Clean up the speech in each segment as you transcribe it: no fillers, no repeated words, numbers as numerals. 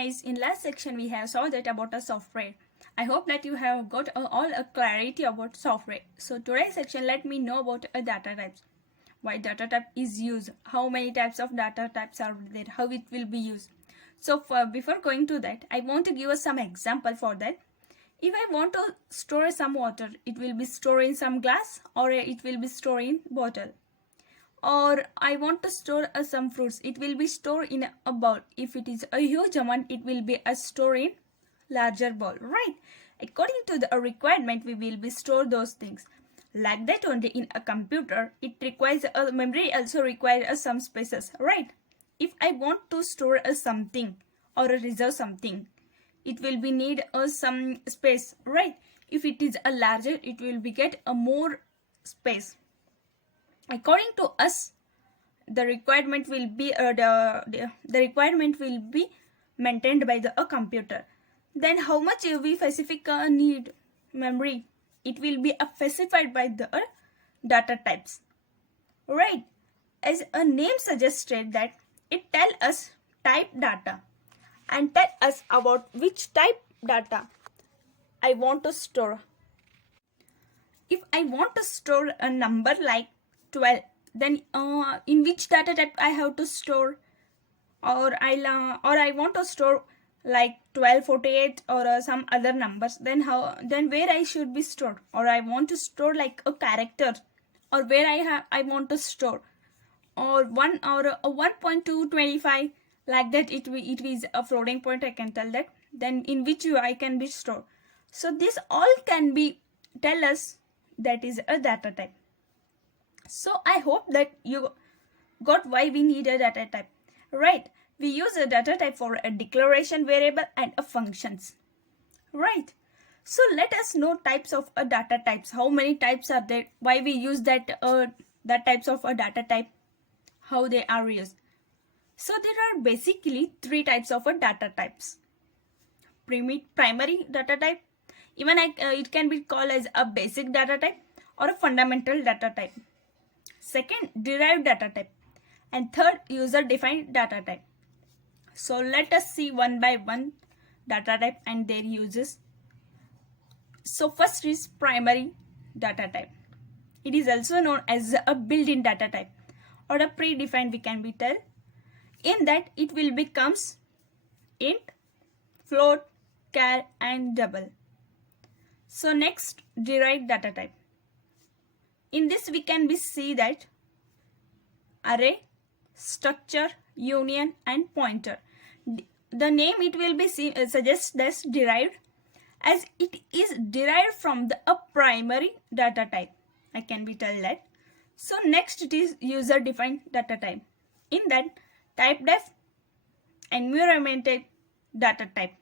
guys, in last section we have saw that about a software. I hope that you have got all a clarity about software. So today's section let me know about a data types. Why data type is used, how many types of data types are there, how it will be used. So before going to that, I want to give us some example for that. If I want to store some water, it will be stored in some glass or it will be stored in bottle. Or I want to store some fruits, it will be stored in a bowl. If it is a huge amount, it will be stored in larger bowl, right? According to the requirement, we will be store those things. Like that only in a computer, it requires a memory, also requires some spaces, right? If I want to store something or reserve something, it will be need some space, right? If it is a larger, it will be get a more space. According to us, the requirement will be the requirement will be maintained by the computer. Then how much we specific need memory, it will be specified by the data types, right? As a name suggested that it tell us type data and tell us about which type data I want to store. If I want to store a number like 12, then in which data type I have to store, or I want to store like 1248 or some other numbers, then where I should be stored, or I want to store like a character, or where I want to store, or one or a 1.225, like that it is a floating point, I can tell that, then in which I can be stored. So this all can be tell us that is a data type. So I hope that you got why we need a data type, right? We use a data type for a declaration variable and a functions, right? So let us know types of a data types. How many types are there? Why we use that types of a data type? How they are used? So there are basically three types of a data types. Primary data type, even it can be called as a basic data type or a fundamental data type. Second, derived data type, and third, user defined data type. So let us see one by one data type and their uses. So first is primary data type. It is also known as a built-in data type or a predefined, we can be tell. In that it will becomes int, float, char and double. So next, derived data type. In this we can be see that array, structure, union and pointer. The name it will be suggest as derived, as it is derived from a primary data type, I can be tell that. So next it is user defined data type. In that, type def, environmental data type.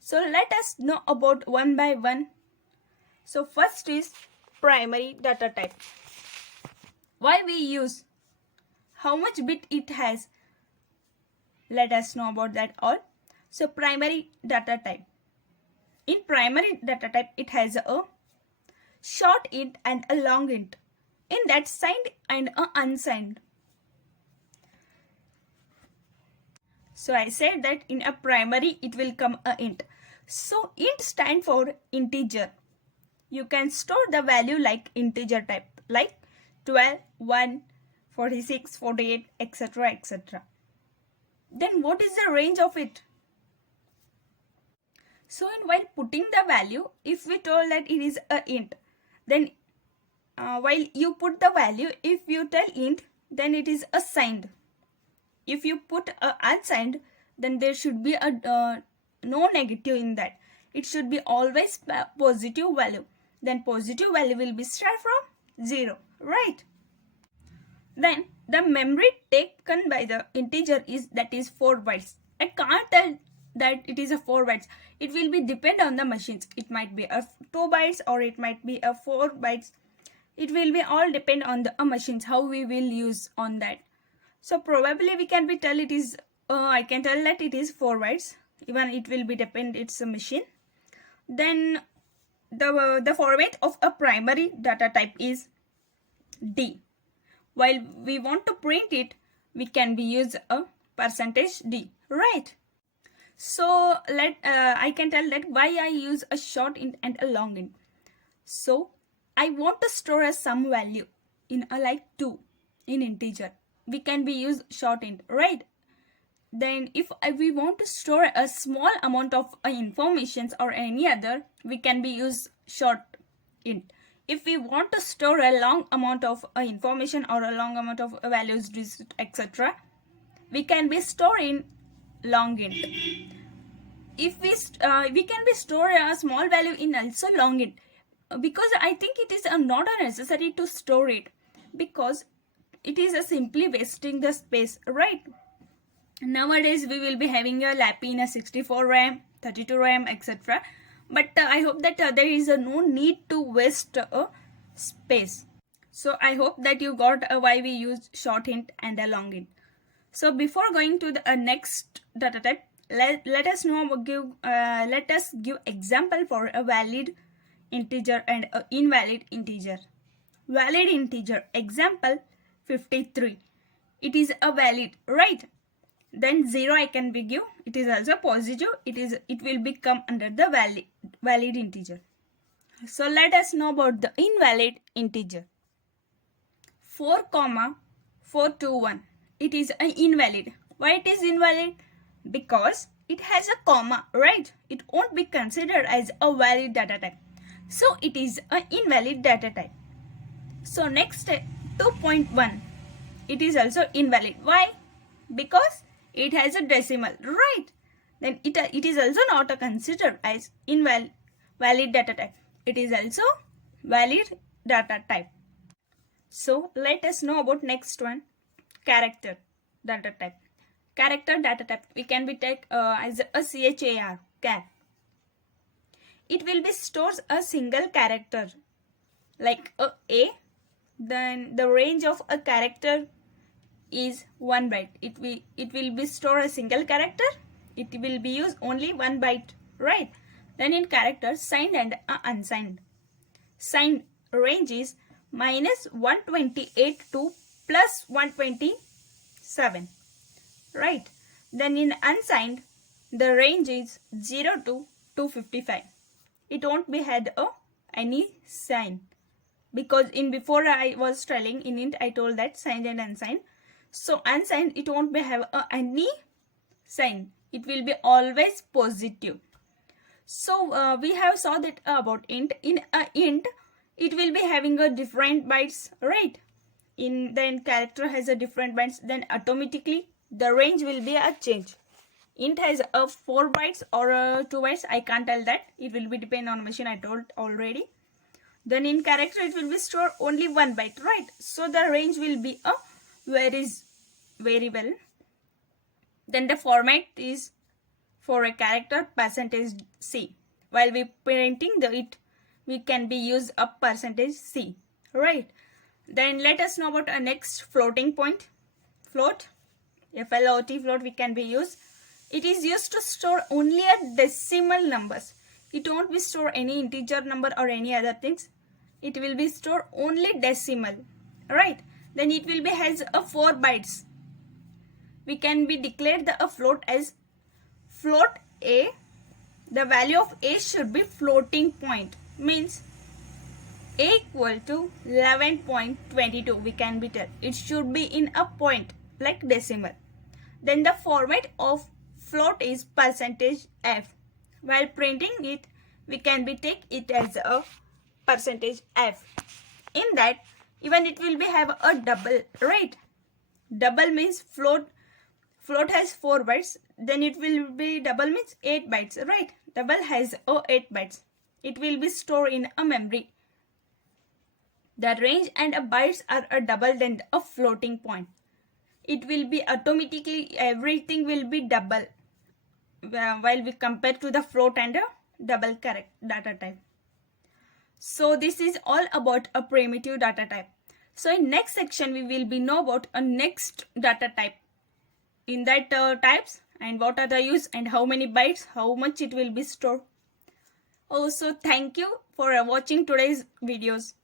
So let us know about one by one. So first is primary data type. Why we use, how much bit it has, let us know about that all. So primary data type. In primary data type, it has a short int and a long int. In that, signed and unsigned. So I said that in a primary it will come a int. So int stand for integer. You can store the value like integer type, like 12, 1, 46, 48, etc. etc. Then what is the range of it? So while putting the value, if we told that it is a int, then while you put the value, if you tell int, then it is assigned. If you put unsigned, then there should be a no negative in that. It should be always positive value. Then positive value will be start from 0, right? Then the memory taken by the integer is 4 bytes. I can't tell that it is a 4 bytes. It will be depend on the machines. It might be a 2 bytes or it might be a 4 bytes. It will be all depend on the machines, how we will use on that. So probably we can be tell it is I can tell that it is 4 bytes. Even it will be depend it's a machine. Then the format of a primary data type is D. While we want to print it, we can be use a %D, right? So I can tell that why I use a short int and a long int. So I want to store a some value in a like 2 in integer. We can be use short int, right? Then if we want to store a small amount of informations or any other, we can be use short int. If we want to store a long amount of information or a long amount of values, etc., we can be store in long int. If we can be store a small value in also long int, because I think it is not necessary to store it, because it is simply wasting the space, right? Nowadays we will be having a lappy in a 64 RAM, 32 RAM, etc. But I hope that there is no need to waste space. So I hope that you got why we use short int and a long int. So before going to the next data type, let us give example for a valid integer and a invalid integer. Valid integer, example 53. It is a valid, right? Then 0 I can be give. It is also positive. It will become under the valid integer. So let us know about the invalid integer. 4,421. It is an invalid. Why it is invalid? Because it has a comma, right? It won't be considered as a valid data type. So it is an invalid data type. So next 2.1. It is also invalid. Why? Because it has a decimal, right? Then it is also not considered as valid data type. It is also valid data type. So let us know about next one, character data type. Character data type we can be take as a char, char. It will be stores a single character like a. Then the range of a character is 1 byte. It will be store a single character. It will be used only 1 byte, right? Then in character, signed and unsigned. Signed range is minus 128 to plus 127, right? Then in unsigned, the range is 0 to 255. It won't be had any sign, because in before I was telling in int I told that signed and unsigned. So unsigned, it won't be have any sign. It will be always positive. So we have saw that about int. In int, it will be having a different bytes, right? Then character has a different bytes. Then automatically the range will be a change. Int has a 4 bytes or 2 bytes. I can't tell that. It will be depend on machine. I told already. Then in character, it will be stored only 1 byte, right? So the range will be a varies very well. Then the format is for a character %C. While we printing it, we can be use a %C, right? Then let us know about our next floating point. Float, FLOT float we can be used. It is used to store only a decimal numbers. It won't be store any integer number or any other things. It will be store only decimal, right? Then it will be has a 4 bytes. We can be declared the float as float A. The value of A should be floating point, means A equal to 11.22. We can be tell it should be in a point like decimal. Then the format of float is %f. While printing it, we can be take it as a %f. In that, even it will be have a double, right? Double means float has 4 bytes. Then it will be double means 8 bytes, right? Double has 8 bytes. It will be stored in a memory. The range and a bytes are a double than a floating point. It will be automatically, everything will be double while we compare to the float and a double correct data type. So this is all about a primitive data type. So in next section we will be know about a next data type. In that types and what are the use and how many bytes, how much it will be stored. Also, thank you for watching today's videos.